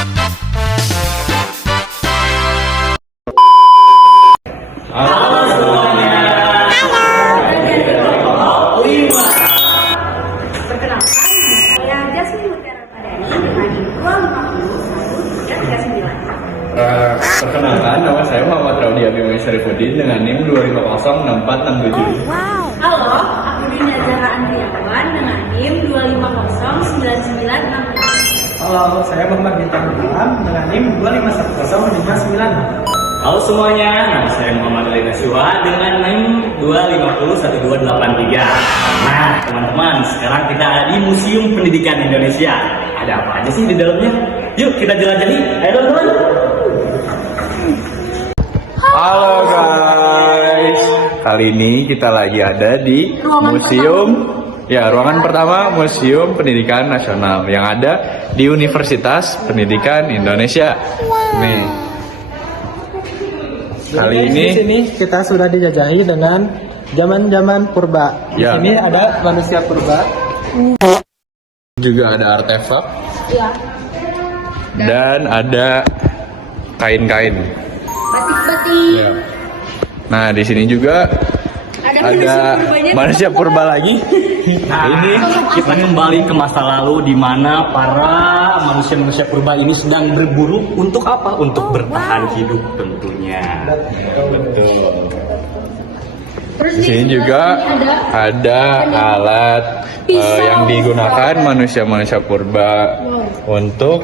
Halo semuanya. Perkenalkan, saya Jasmine Mutiara Padani dengan 2501339. Perkenalkan, nama saya Muhammad Raudi Abimai Syarifuddin dengan NIM 2506467. Halo, aku Dina Zahra Andriawan dengan NIM 2519966. Halo, saya Muhammad Bintang Ilham dengan NIM 2510596. Halo semuanya, nama saya Muhammad Ali Nasiwa dengan NIM 2501283. Nah teman-teman, sekarang kita ada di Museum Pendidikan Indonesia. Ada apa aja sih di dalamnya? Yuk kita jelajahi, ayo teman-teman. Halo guys, kali ini kita lagi ada di ruangan pertama Museum Pendidikan Nasional yang ada di Universitas Pendidikan Indonesia. Nih, kali Jadi, ini di sini kita sudah dijajahi dengan zaman-zaman purba. Di Ya. sini ada manusia purba. juga ada artefak Iya, dan ada kain-kain. batik-batik. Ya. Nah, di sini juga ada manusia purba lagi. Nah, ini kita kembali ke masa lalu di mana para manusia-manusia purba ini sedang berburu untuk apa? Untuk bertahan hidup tentunya. Betul. Di sini juga ada alat yang digunakan manusia-manusia purba untuk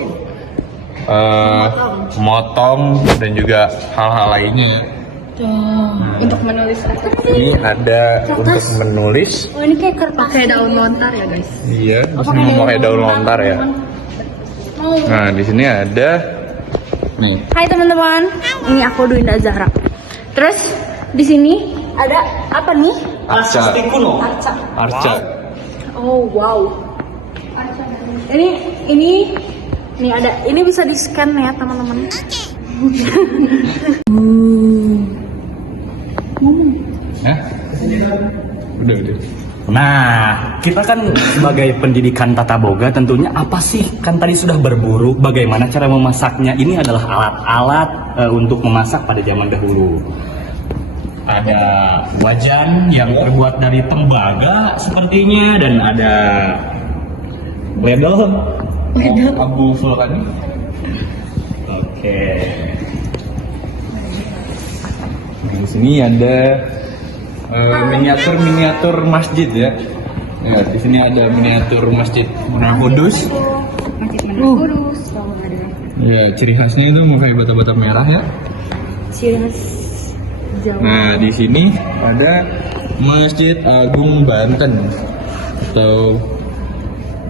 motong dan juga hal-hal lainnya ya. Untuk menulis apa? Ini ada untuk menulis. Oh, ini kayak kertas. Pakai daun lontar ya guys. Iya, terus mau pakai daun lontar ya. Nah, di sini ada nih. Hai teman-teman, ini aku Dwinda Zahra. Terus di sini ada apa nih? Arca. kuno. Arca. Oh wow. Ini ada. Ini bisa di scan ya teman-teman. Hah? Udah. Nah, kita kan sebagai pendidikan tata boga tentunya apa sih? Kan tadi sudah berburu, bagaimana cara memasaknya? Ini adalah alat-alat untuk memasak pada zaman dahulu. Ada wajan yang terbuat dari tembaga sepertinya dan ada ledol. Abu vulkanik. Oke. Di sini ada miniatur masjid ya. Ya, di sini ada miniatur masjid Menara Kudus. Masjid Menara Kudus. Ya, ciri khasnya itu pakai bata-bata merah ya. Ciri khas Jawa. Nah, di sini ada Masjid Agung Banten atau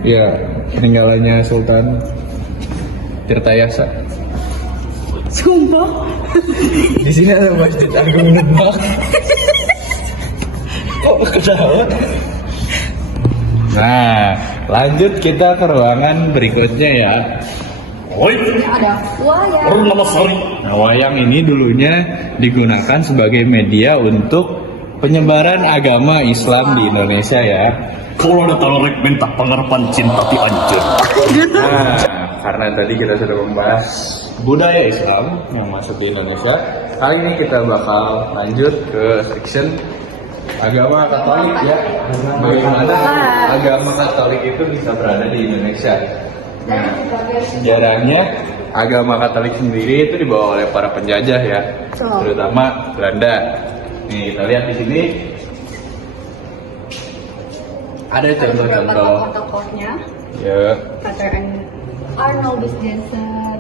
ya peninggalannya Sultan Tirtayasa. Sumpah. Di sini ada Masjid Agung Demak. Kok ketawa? Nah, lanjut kita ke ruangan berikutnya ya. Oi, Ada wayang. Permalasari. Nah, wayang ini dulunya digunakan sebagai media untuk penyebaran agama Islam di Indonesia ya. Kalau ada tarik minta pengharapan cinta ti anjir. Nah, karena tadi kita sudah membahas budaya Islam yang masuk di Indonesia, kali ini kita bakal lanjut ke section agama Katolik ya. Bagaimana agama Katolik itu bisa berada di Indonesia? Nah, sejarahnya agama Katolik sendiri itu dibawa oleh para penjajah ya, terutama Belanda. Nih, kita lihat di sini ada contoh-contoh. Tokohnya Ya, KTN Arnold Jansen,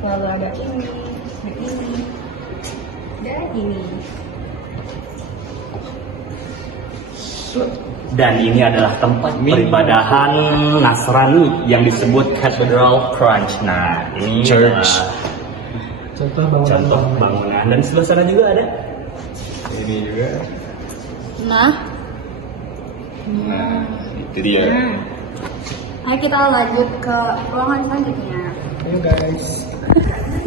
lalu ada ini, dan ini. Dan ini adalah tempat peribadahan Nasrani yang disebut Cathedral Crunch. Nah, ini Church. adalah contoh bangunan. Dan sebelah sana juga ada. ini juga. Nah, Itu dia. ayo kita lanjut ke ruangan selanjutnya. Ayo guys.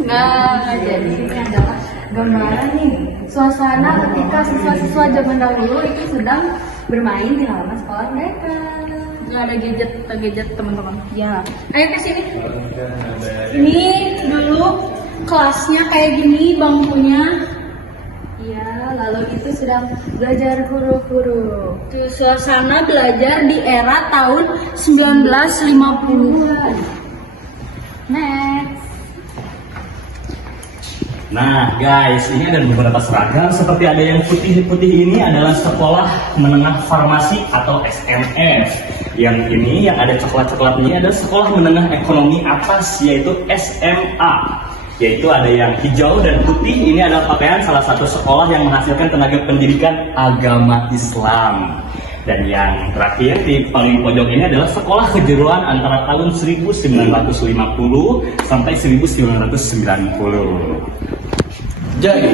Nah, jadi ini adalah gambaran nih suasana ketika siswa-siswa zaman dahulu itu sedang bermain di halaman sekolah mereka. Nggak ada gadget teman-teman. Ya. Ayo ke sini. Ada Ini dulu kelasnya kayak gini bangkunya. Ya, lalu itu sedang belajar huruf-huruf. Tuh, suasana belajar di era tahun 1950-an. Next. Nah guys, ini ada beberapa seragam. Seperti ada yang putih-putih ini adalah sekolah menengah farmasi atau SMF. Yang ini yang ada coklat-coklat ini adalah sekolah menengah ekonomi atas, yaitu SMA. Yaitu ada yang hijau dan putih. Ini adalah pakaian salah satu sekolah yang menghasilkan tenaga pendidikan agama Islam. Dan yang terakhir di paling pojok ini adalah sekolah kejuruan antara tahun 1950 sampai 1990. Jadi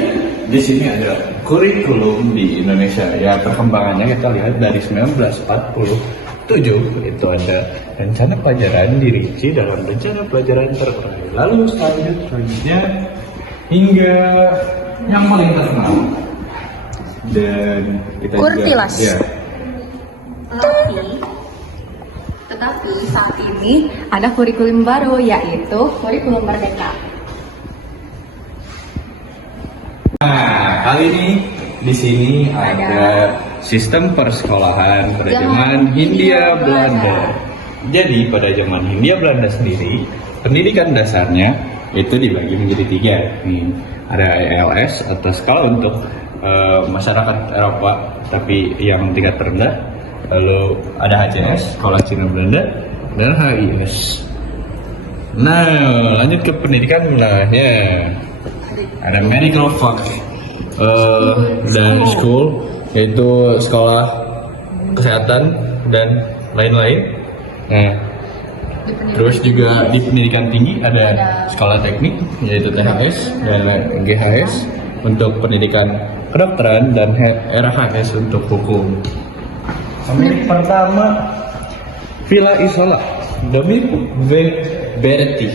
di sini ada kurikulum di Indonesia. Ya, perkembangannya kita lihat dari 1947 itu ada rencana pelajaran dirinci dalam rencana pelajaran terpadu. Lalu selanjutnya hingga yang paling terkenal dan kita Kurtilas. juga ya, Tetapi saat ini ada kurikulum baru, yaitu kurikulum Merdeka. Nah, kali ini di sini ada sistem persekolahan pada zaman Hindia Belanda. Jadi pada zaman Hindia Belanda sendiri, pendidikan dasarnya itu dibagi menjadi 3. Nih, ada ELS atau sekolah untuk masyarakat Eropa, tapi yang tingkat terendah. Lalu ada HCS, sekolah Cina Belanda, dan HIS. Nah, lanjut ke pendidikan wilayahnya. Ada medical fact dan school, yaitu sekolah kesehatan dan lain-lain. Nah, terus juga di pendidikan tinggi ada sekolah teknik, yaitu THS dan GHS untuk pendidikan kedokteran, dan RHS untuk hukum. Pemilik pertama Villa Isola, Dominic Berti.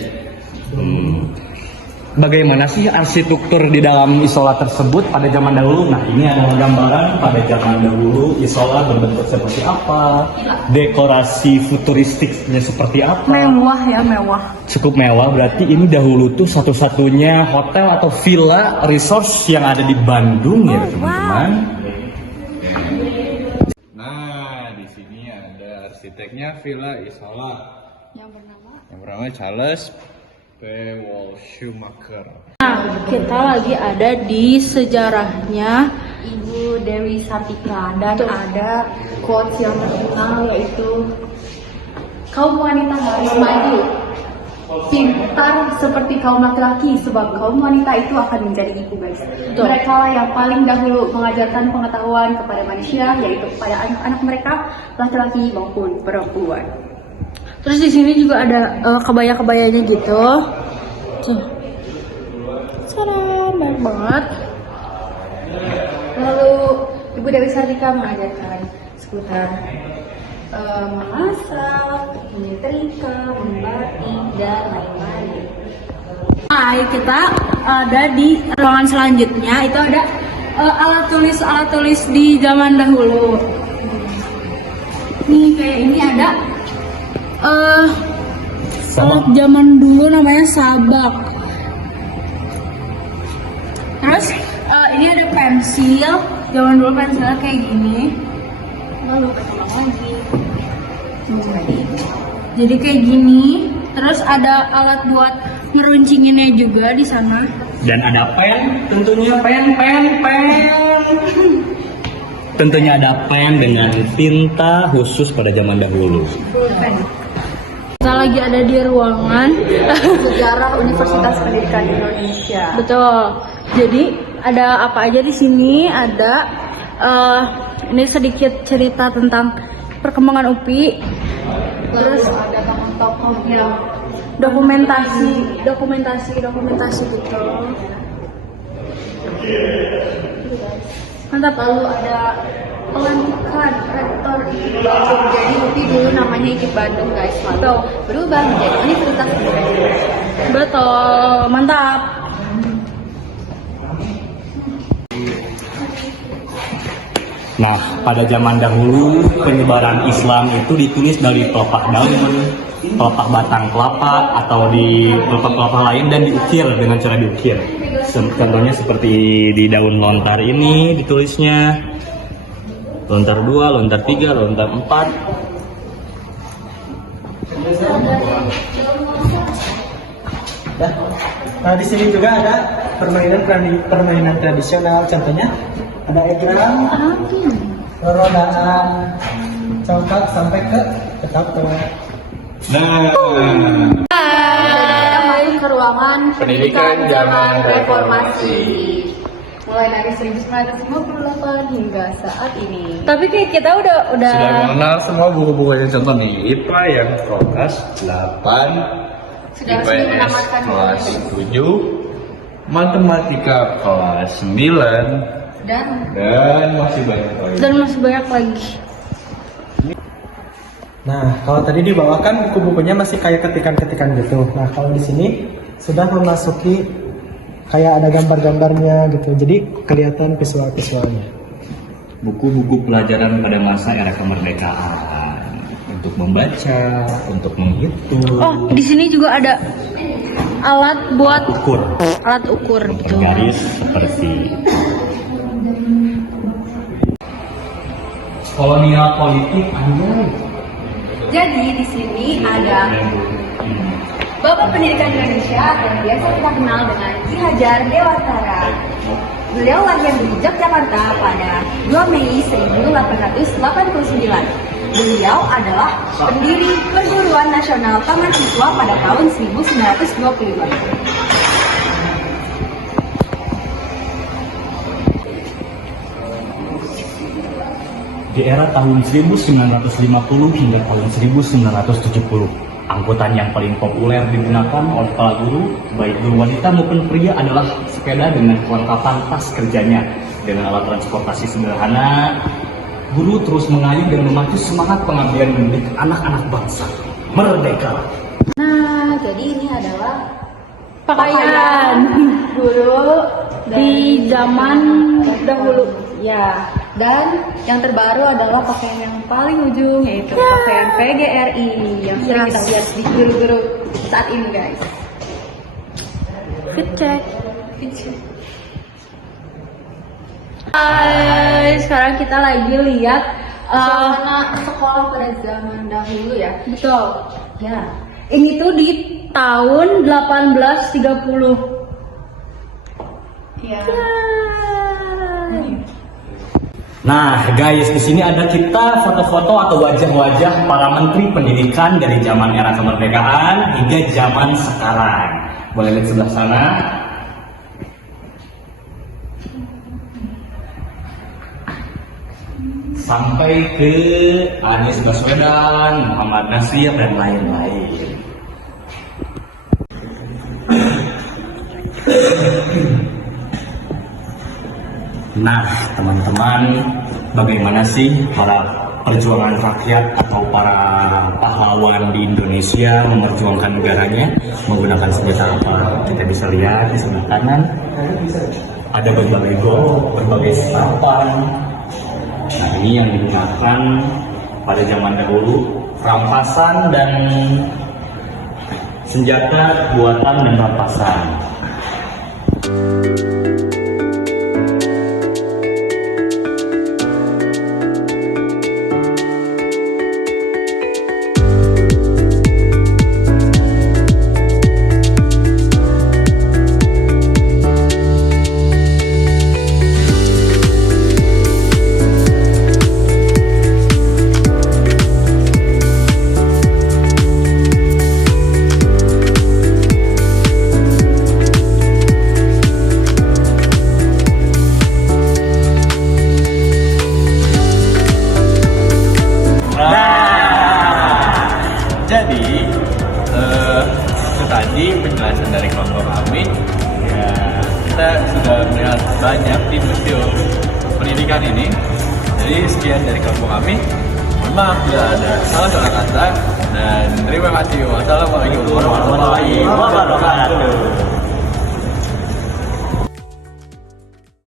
Bagaimana sih arsitektur di dalam Isola tersebut pada zaman dahulu? Nah, ini adalah gambaran pada zaman dahulu Isola berbentuk seperti apa, dekorasi futuristiknya seperti apa. Mewah ya, mewah. Cukup mewah, berarti ini dahulu tuh satu-satunya hotel atau villa resort yang ada di Bandung ya teman-teman. Nah, di sini ada arsiteknya Villa Isola Yang bernama Charles P. Wall Schumacher. Nah, kita lagi ada di sejarahnya Ibu Dewi Sartika, dan ada quotes yang terkenal, yaitu kaum wanita harus maju, pintar seperti kaum laki-laki, sebab kaum wanita itu akan menjadi ibu, guys. Mereka lah yang paling dahulu mengajarkan pengetahuan kepada manusia, yaitu kepada anak-anak mereka, laki-laki maupun perempuan. Terus di sini juga ada kebaya-kebayanya gitu. Tuh. Saran, banyak banget. Lalu Ibu Dewi Sartika mengajarkan seputar memasak, menyetrika, membatik, dan lain-lain. Nah, kita ada di ruangan selanjutnya. Itu ada alat tulis di zaman dahulu. Nih, kayak ini ada alat zaman dulu namanya sabak. Terus ini ada pensil. Zaman dulu pensilnya kayak gini. Lalu ketolong lagi. Jadi kayak gini. Terus ada alat buat ngeruncinginnya juga di sana. Dan ada pen, tentunya pen. Tentunya ada pen dengan tinta khusus pada zaman dahulu. Pen. Kita lagi ada di ruangan sejarah Universitas Pendidikan Indonesia. Betul. Jadi ada apa aja di sini? Ada ini sedikit cerita tentang perkembangan UPI. Terus ada tokoh yang dokumentasi gitu. Mantap. Lalu ada pelantikan rektor IKIP Bandung. Jadi UPI dulu namanya IKIP Bandung, guys. Lalu berubah menjadi Universitas Pendidikan Indonesia. Betul, mantap. Nah, pada zaman dahulu penyebaran Islam itu ditulis dari pelepah daun, pelepah batang kelapa atau di pelepah kelapa lain dan diukir dengan cara diukir. Contohnya seperti di daun lontar ini ditulisnya lontar 2, lontar 3, lontar 4. Nah, di sini juga ada permainan tradisional, contohnya ada egrang, rodaan, congkak sampai ke ketapel. Nah, Kita masuk ke ruangan Pendidikan zaman reformasi. Mulai dari 1958 hingga saat ini. Tapi kayak kita udah sudah mengenal semua buku-bukunya, contoh nih IPA yang kelas 8, Sudah IPS menamatkan kelas 7, Matematika kelas 9, dan masih banyak lagi. masih banyak lagi. Nah, kalau tadi dibawakan buku-bukunya masih kayak ketikan-ketikan gitu. Nah, kalau di sini sudah memasuki kayak ada gambar-gambarnya gitu. Jadi kelihatan visual-visualnya. Buku-buku pelajaran pada masa era kemerdekaan untuk membaca, untuk menghitung, Oh, di sini juga ada alat buat ukur, alat ukur gitu. bergaris seperti kolonial politik. Jadi di sini ada Bapak Pendidikan Indonesia yang biasa kita kenal dengan Ki Hajar Dewantara. Beliau lahir di Yogyakarta pada 2 Mei 1889. Beliau adalah pendiri Perguruan Nasional Taman Siswa pada tahun 1925. Di era tahun 1950 hingga tahun 1970, angkutan yang paling populer digunakan oleh para guru, baik guru wanita maupun pria, adalah sepeda dengan kelengkapan tas kerjanya. Dengan alat transportasi sederhana, guru terus mengayuh dan memacu semangat pengabdian mendidik anak-anak bangsa. Merdeka! Nah, jadi ini adalah pakaian guru di zaman dahulu. Ya, dan yang terbaru adalah pakaian yang paling ujung, yaitu pakaian PGRI yang sering kita lihat di guru-guru saat ini, guys. Good check. Sekarang kita lagi lihat suasana sekolah pada zaman dahulu ya. Betul. Ya. Ini tuh di tahun 1830. Ya. Nah, guys, di sini ada kita foto-foto atau wajah-wajah para menteri pendidikan dari zaman era kemerdekaan hingga zaman sekarang. Boleh lihat sebelah sana. Sampai ke Anies Baswedan, Muhammad Nasir, dan lain-lain. Nah, teman-teman, bagaimana sih para perjuangan rakyat atau para pahlawan di Indonesia memperjuangkan negaranya menggunakan senjata apa? Kita bisa lihat di sebelah kanan ada berbagai golok, berbagai senapan. Nah, ini yang digunakan pada zaman dahulu, rampasan dan senjata buatan dan rampasan. Jadi itu tadi penjelasan dari kelompok kami. Ya, kita sudah melihat banyak di museum pendidikan ini. Jadi sekian dari kelompok kami. Mohon maaf bila ada salah kata dan terima kasih. Wassalamualaikum warahmatullahi wabarakatuh.